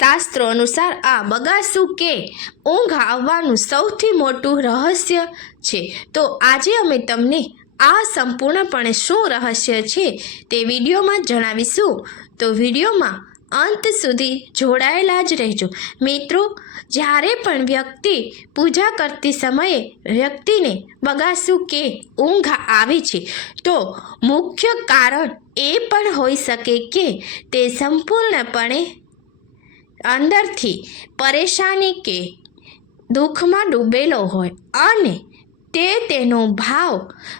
શાસ્ત્રો અનુસાર આ બગાસું કે ઊંઘ આવવાનું સૌથી મોટું રહસ્ય છે. તો આજે અમે તમને આ સંપૂર્ણપણે શું રહસ્ય છે તે વિડીયોમાં જણાવીશું. તો વિડીયોમાં અંત સુધી જોડાયેલા જ રહેજો. મિત્રો, જ્યારે પણ વ્યક્તિ પૂજા કરતી સમયે વ્યક્તિને બગાસું કે ઊંઘ આવે છે, તો મુખ્ય કારણ એ પણ હોઈ શકે કે તે સંપૂર્ણપણે અંદરથી પરેશાની કે દુઃખમાં ડૂબેલો હોય અને તે તેનો ભાવ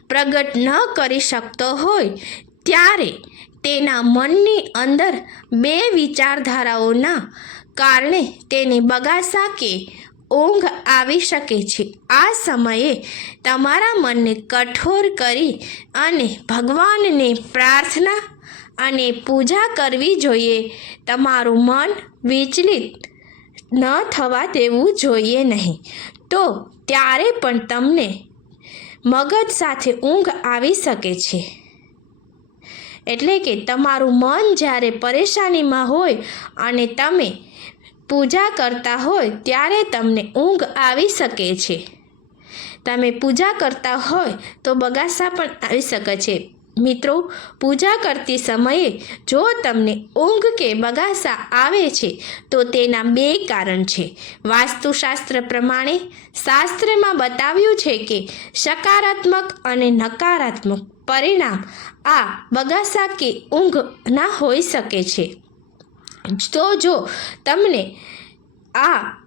પ્રગટ ન કરી શકતો હોય, ત્યારે તેના મનની અંદર બે વિચારધારાઓના કારણે તેને બગાસા કે ઊંઘ આવી શકે છે. આ સમયે તમારા મનને કઠોર કરી અને ભગવાનને પ્રાર્થના અને પૂજા કરવી જોઈએ. તમારું મન વિચલિત ન થવા દેવું જોઈએ નહીં. તો ત્યારે પણ તમને મગજ સાથે ઊંઘ આવી શકે છે. એટલે કે તમારું મન જ્યારે પરેશાનીમાં હોય અને તમે પૂજા કરતા હોય ત્યારે તમને ઊંઘ આવી શકે છે. તમે પૂજા કરતા હોય તો બગાસા પણ આવી શકે છે. મિત્રો, પૂજા કરતી સમયે જો તમને ઊંઘ કે બગાસા આવે છે, તો તેના બે કારણ છે. વાસ્તુશાસ્ત્ર પ્રમાણે શાસ્ત્રમાં બતાવ્યું છે કે સકારાત્મક અને નકારાત્મક પરિણામ આ બગાસા કે ઊંઘના હોઈ શકે છે. તો જો તમને આ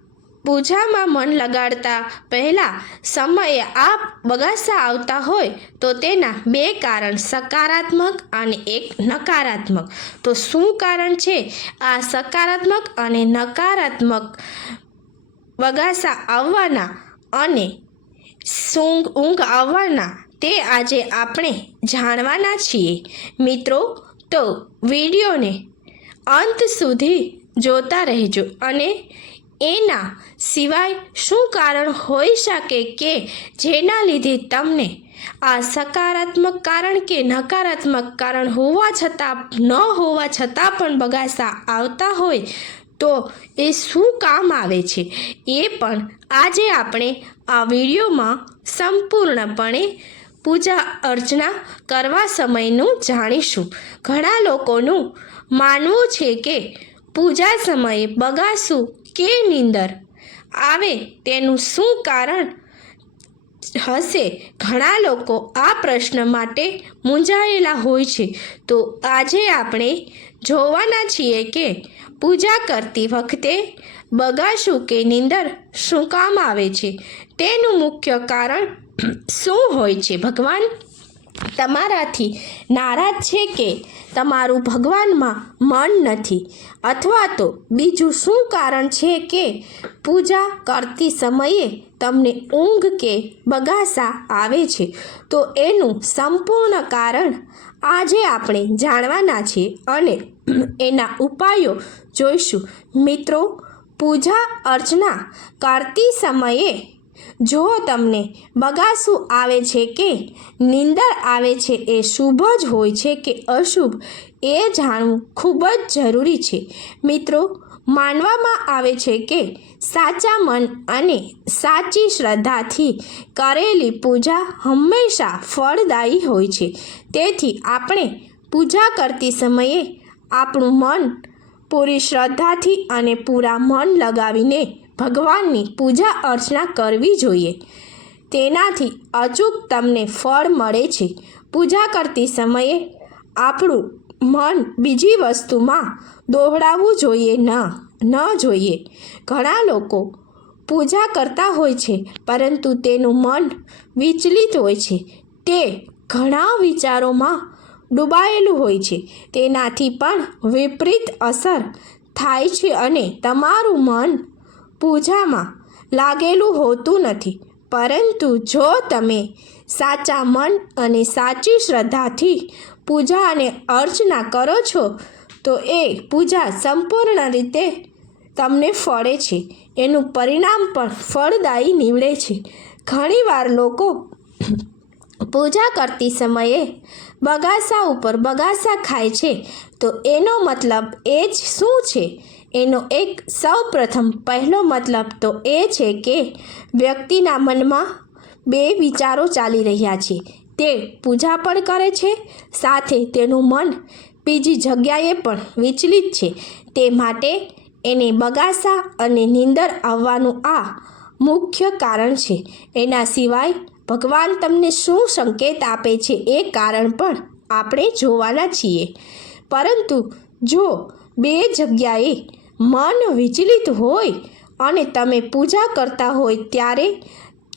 પૂજામાં મન લગાડતા પહેલાં સમયે આ બગાસા આવતા હોય તો તેના બે કારણ સકારાત્મક અને એક નકારાત્મક. તો શું કારણ છે? આ સકારાત્મક અને નકારાત્મક બગાસા આવવાના અને સૂંઘ ઊંઘ આવવાના તે આજે આપણે જાણવાના છીએ. મિત્રો, તો વિડીયોને અંત સુધી જોતા રહેજો અને એના સિવાય શું કારણ હોઈ શકે કે જેના લીધે તમને આ સકારાત્મક કારણ કે નકારાત્મક કારણ હોવા છતાં, ન હોવા છતાં પણ બગાસા આવતા હોય, તો એ શું કામ આવે છે? એ પણ આજે આપણે આ વિડીયોમાં સંપૂર્ણપણે પૂજા અર્ચના કરવા સમયનું જાણીશું. ઘણા લોકોનું માનવું છે કે પૂજા સમયે બગાસું કે નીંદર? આવે તેનું શું કારણ હશે? ઘણા લોકો આ પ્રશ્ન માટે મૂંઝાયેલા હોય છે. તો આજે આપણે જોવાના છીએ કે પૂજા કરતી વખતે બગાશું કે નીંદર શું કામ આવે છે? તેનું મુખ્ય કારણ શું હોય છે? ભગવાન? તમારાથી નારાજ છે કે તમારું ભગવાનમાં મન નથી. અથવા તો બીજું શું કારણ છે કે પૂજા કરતી સમયે તમને ઊંઘ કે બગાસા આવે છે? તો એનું સંપૂર્ણ કારણ આજે આપણે જાણવાના છીએ અને એના ઉપાયો જોઈશું. મિત્રો, પૂજા અર્ચના કરતી સમયે જો તમને બગાસું આવે છે કે નિંદર આવે છે એ શુભ જ હોય છે કે અશુભ, એ જાણવું ખૂબ જ જરૂરી છે. મિત્રો, માનવામાં આવે છે કે સાચા મન અને સાચી શ્રદ્ધાથી કરેલી પૂજા હંમેશા ફળદાયી હોય છે. તેથી આપણે પૂજા કરતી સમયે આપણું મન પૂરી શ્રદ્ધાથી અને પૂરા મન લગાવીને ભગવાનની પૂજા અર્ચના કરવી જોઈએ. તેનાથી અચૂક તમને ફળ મળે છે. પૂજા કરતી સમયે આપણું મન બીજી વસ્તુમાં દોહડાવવું જોઈએ ન ન જોઈએ. ઘણા લોકો પૂજા કરતા હોય છે, પરંતુ તેનું મન વિચલિત હોય છે. તે ઘણા વિચારોમાં ડૂબાયેલું હોય છે. તેનાથી પણ વિપરીત અસર થાય છે અને તમારું મન પૂજામાં લાગેલું હોતું નથી. પરંતુ જો તમે સાચા મન અને સાચી શ્રદ્ધાથી પૂજા અને અર્ચના કરો છો, તો એ પૂજા સંપૂર્ણ રીતે તમને ફળે છે. એનું પરિણામ પણ ફળદાયી નીવડે છે. ઘણીવાર લોકો પૂજા કરતી સમયે બગાસા ઉપર બગાસા ખાય છે. તો એનો મતલબ એ જ શું છે? એનો એક સૌ પ્રથમ પહેલો મતલબ તો એ છે કે વ્યક્તિના મનમાં બે વિચારો ચાલી રહ્યા છે. તે પૂજા પણ કરે છે, સાથે તેનું મન બીજી જગ્યાએ પણ વિચલિત છે. તે માટે એને બગાસા અને નીંદર આવવાનું આ મુખ્ય કારણ છે. એના સિવાય ભગવાન તમને શું સંકેત આપે છે એ કારણ પણ આપણે જોવાના છીએ. પરંતુ જો બે જગ્યાએ મન વિચલિત હોય અને તમે પૂજા કરતા હોય ત્યારે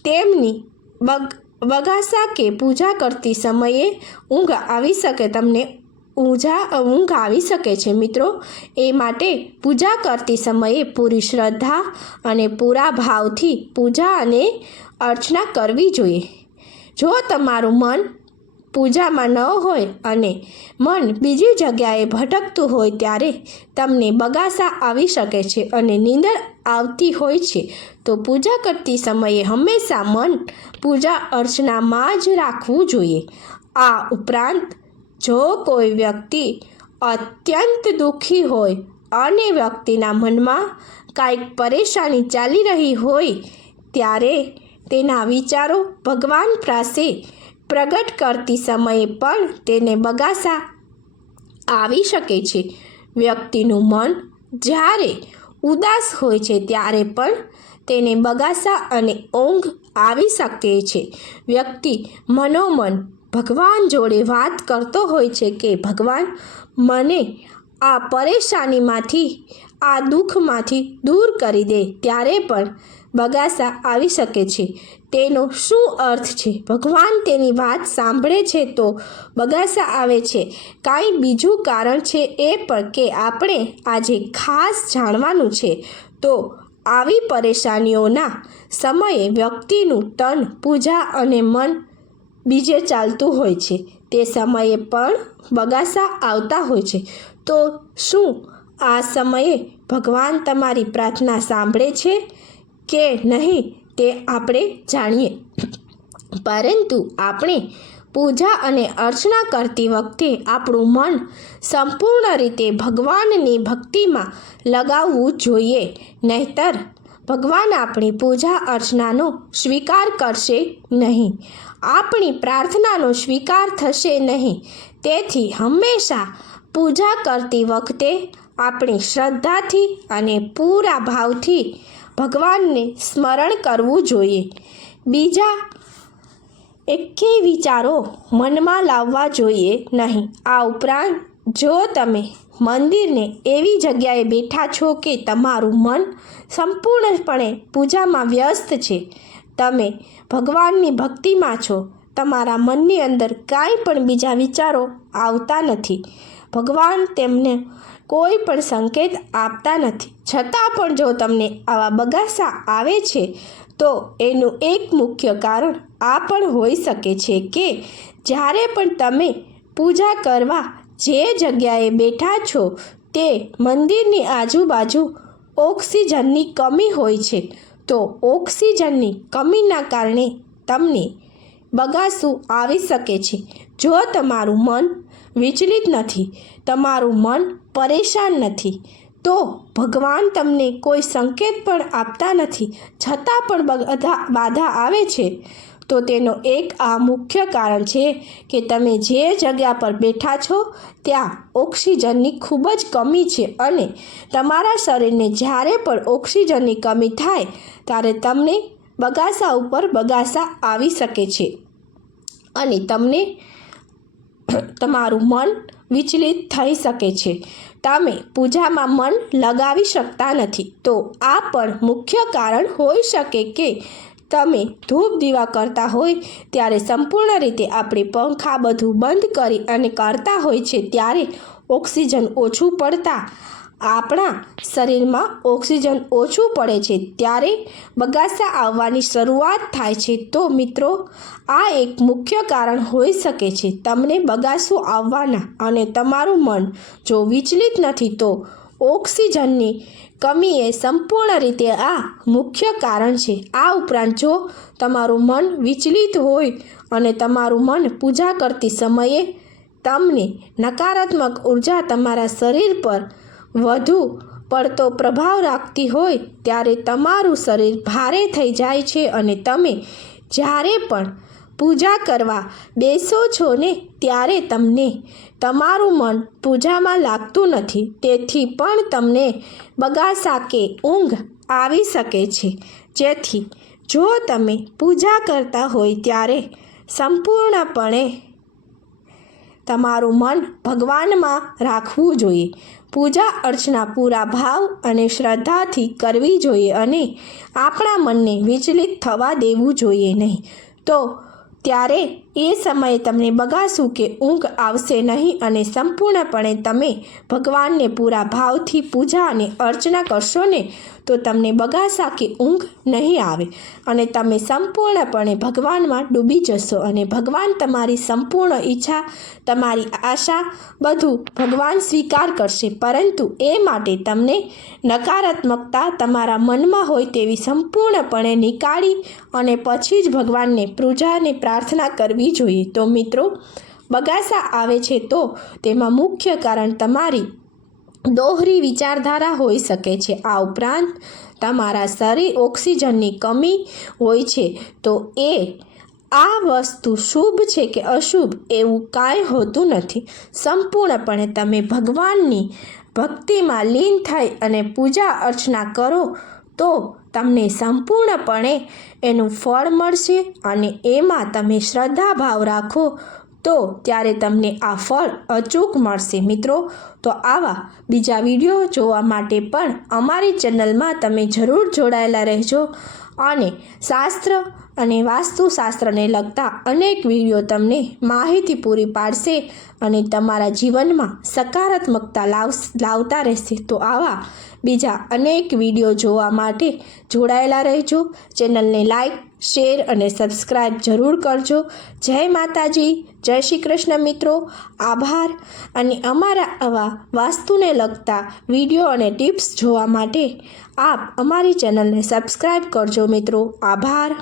તેમની બગ, બગાસા કે પૂજા કરતી સમયે ઊંઘ આવી શકે, તમને ઊંઝા, ઊંઘ આવી શકે છે. મિત્રો, એ માટે પૂજા કરતી સમયે પૂરી શ્રદ્ધા અને પૂરા ભાવથી પૂજા અને અર્ચના કરવી જોઈએ. જો તમારું મન પૂજામાં ન હોય અને મન બીજી જગ્યાએ ભટકતું હોય ત્યારે તમને બગાસા આવી શકે છે અને નીંદર આવતી હોય છે. તો પૂજા કરતી સમયે હંમેશા મન પૂજા અર્ચનામાં જ રાખવું જોઈએ. આ ઉપરાંત, જો કોઈ વ્યક્તિ અત્યંત દુઃખી હોય અને વ્યક્તિના મનમાં કાંઈક પરેશાની ચાલી રહી હોય, ત્યારે તેના વિચારો ભગવાન પાસે પ્રગટ કરતી સમયે પણ તેને બગાસા આવી શકે છે. વ્યક્તિનું મન જ્યારે ઉદાસ હોય છે ત્યારે પણ તેને બગાસા અને ઊંઘ આવી શકે છે. વ્યક્તિ મનોમન ભગવાન જોડે વાત કરતો હોય છે કે, ભગવાન, મને આ પરેશાનીમાંથી, આ દુઃખમાંથી દૂર કરી દે. ત્યારે પણ બગાસા આવી શકે છે. તેનો શું અર્થ છે? ભગવાન તેની વાત સાંભળે છે તો બગાસા આવે છે. કાંઈ બીજું કારણ છે એ પણ કે આપણે આજે ખાસ જાણવાનું છે. તો આવી પરેશાનીઓના સમયે વ્યક્તિનું તન, પૂજા અને મન બીજે ચાલતું હોય છે. તે સમયે પણ બગાસા આવતા હોય છે. તો શું આ સમયે ભગવાન તમારી પ્રાર્થના સાંભળે છે? કે નહીં તે આપણે જાણીએ. પરંતુ આપણે પૂજા અને અર્ચના કરતી વખતે આપણું મન સંપૂર્ણ રીતે ભગવાનની ભક્તિમાં લગાવવું જોઈએ. નહીતર, ભગવાન આપણી પૂજા અર્ચનાનો સ્વીકાર કરશે નહીં. આપણી પ્રાર્થનાનો સ્વીકાર થશે નહીં. તેથી હંમેશા પૂજા કરતી વખતે આપણી શ્રદ્ધાથી અને પૂરા ભાવથી ભગવાનને સ્મરણ કરવું જોઈએ. બીજા એકેય વિચારો મનમાં લાવવા જોઈએ નહીં. આ ઉપરાંત, જો તમે મંદિરને એવી જગ્યાએ બેઠા છો કે તમારું મન સંપૂર્ણપણે પૂજામાં વ્યસ્ત છે, તમે ભગવાનની ભક્તિમાં છો, તમારા મનની અંદર કાંઈ પણ બીજા વિચારો આવતા નથી. ભગવાન તેમને કોઈ પણ સંકેત આપતા નથી. છતાં પણ જો તમને આવા બગાસા આવે છે, તો એનું એક મુખ્ય કારણ આ પણ હોઈ શકે છે કે જ્યારે પણ તમે પૂજા કરવા જે જગ્યાએ બેઠા છો, તે મંદિરની આજુબાજુ ઓક્સિજનની કમી હોય છે, તો ઓક્સિજનની કમીના કારણે તમને બગાસું આવી શકે છે. જો તમારું મન વિચલિત નથી, તમારું મન પરેશાન નથી. તો ભગવાન તમને કોઈ સંકેત પણ આપતા નથી, છતાં પણ બધા બાધા આવે છે. તો તેનો એક આ મુખ્ય કારણ છે કે તમે જે જગ્યા પર બેઠા છો, ત્યાં ઓક્સિજનની ખૂબ જ કમી છે અને તમારા શરીરને જ્યારે પણ ઓક્સિજનની કમી થાય, ત્યારે તમને બગાસા ઉપર બગાસા આવી શકે છે. અને તમને તમારું મન વિચલિત થઈ શકે છે. તમે પૂજામાં મન લગાવી શકતા નથી. તો આ પણ મુખ્ય કારણ હોઈ શકે કે તમે ધૂપ દીવા કરતા હોય ત્યારે સંપૂર્ણ રીતે આપણે પંખા બધું બંધ કરી અને કરતા હોય છે ત્યારે ઓક્સિજન ઓછું પડતા આપણા શરીરમાં ઓક્સિજન ઓછું પડે છે ત્યારે બગાસા આવવાની શરૂઆત થાય છે. તો મિત્રો, આ એક મુખ્ય કારણ હોઈ શકે છે. તમને બગાસું આવવાના અને તમારું મન જો વિચલિત નથી, તો ઓક્સિજનની કમી એ સંપૂર્ણ રીતે આ મુખ્ય કારણ છે. આ ઉપરાંત જો તમારું મન વિચલિત હોય અને તમારું મન પૂજા કરતી સમયે તમને નકારાત્મક ઊર્જા તમારા શરીર પર વધુ પડતો પ્રભાવ રાખતી હોય ત્યારે તમારું શરીર ભારે થઈ જાય છે અને તમે જ્યારે પણ પૂજા કરવા બેસો છો ને ત્યારે તમને તમારું મન પૂજામાં લાગતું નથી. તેથી પણ તમને બગાસા કે ઊંઘ આવી શકે છે. જેથી જો તમે પૂજા કરતા હોય ત્યારે સંપૂર્ણપણે તમારું મન ભગવાનમાં રાખવું જોઈએ. પૂજા અર્ચના પૂરા ભાવ અને શ્રદ્ધાથી કરવી જોઈએ અને આપણા મનને વિચલિત થવા દેવું જોઈએ નહીં. તો ત્યારે એ સમયે તમને બગાસું કે ઊંઘ આવશે નહીં અને સંપૂર્ણપણે તમે ભગવાનને પૂરા ભાવથી પૂજા અને અર્ચના કરશો ને, તો તમને બગાસા કે ઊંઘ નહીં આવે અને તમે સંપૂર્ણપણે ભગવાનમાં ડૂબી જશો અને ભગવાન તમારી સંપૂર્ણ ઈચ્છા, તમારી આશા બધું ભગવાન સ્વીકાર કરશે. પરંતુ એ માટે તમને નકારાત્મકતા તમારા મનમાં હોય તેવી સંપૂર્ણપણે નીકાળી અને પછી જ ભગવાનને પૂજા અને પ્રાર્થના કરવી જોઈએ તો મિત્રો, બગાસા આવે છે તો તેમાં મુખ્ય કારણ તમારી દોહરી વિચારધારા હોઈ શકે છે. આ ઉપરાંત તમારા શરીર ઓક્સિજનની કમી હોય છે. તો એ, આ વસ્તુ શુભ છે કે અશુભ એવું કાંઈ હોતું નથી. સંપૂર્ણપણે તમે ભગવાનની ભક્તિમાં લીન થઈ અને પૂજા અર્ચના કરો તો તમને સંપૂર્ણપણે એનું ફળ મળશે અને એમાં તમે શ્રદ્ધાભાવ રાખો. તો ત્યારે તમને આ ફળ અચૂક મળશે મિત્રો. તો આવા બીજા વીડિયો જોવા માટે પણ અમારી ચેનલમાં તમે જરૂર જોડાયેલા રહેજો. અને શાસ્ત્ર અને વાસ્તુશાસ્ત્રને લગતા અનેક વીડિયો તમને માહિતી પૂરી પાડશે અને તમારા જીવનમાં સકારાત્મકતા લાવ લાવતા રહેશે. તો આવા બીજા અનેક વીડિયો જોવા માટે જોડાયેલા રહેજો. ચેનલને લાઈક શેર અને સબસ્ક્રાઈબ જરૂર કરજો. જય માતાજી, જય શ્રી કૃષ્ણ મિત્રો. આભાર. અને અમારા આવા વાસ્તુને લગતા વીડિયો અને ટિપ્સ જોવા માટે આપ અમારી ચેનલને સબસ્ક્રાઈબ કરજો મિત્રો. આભાર.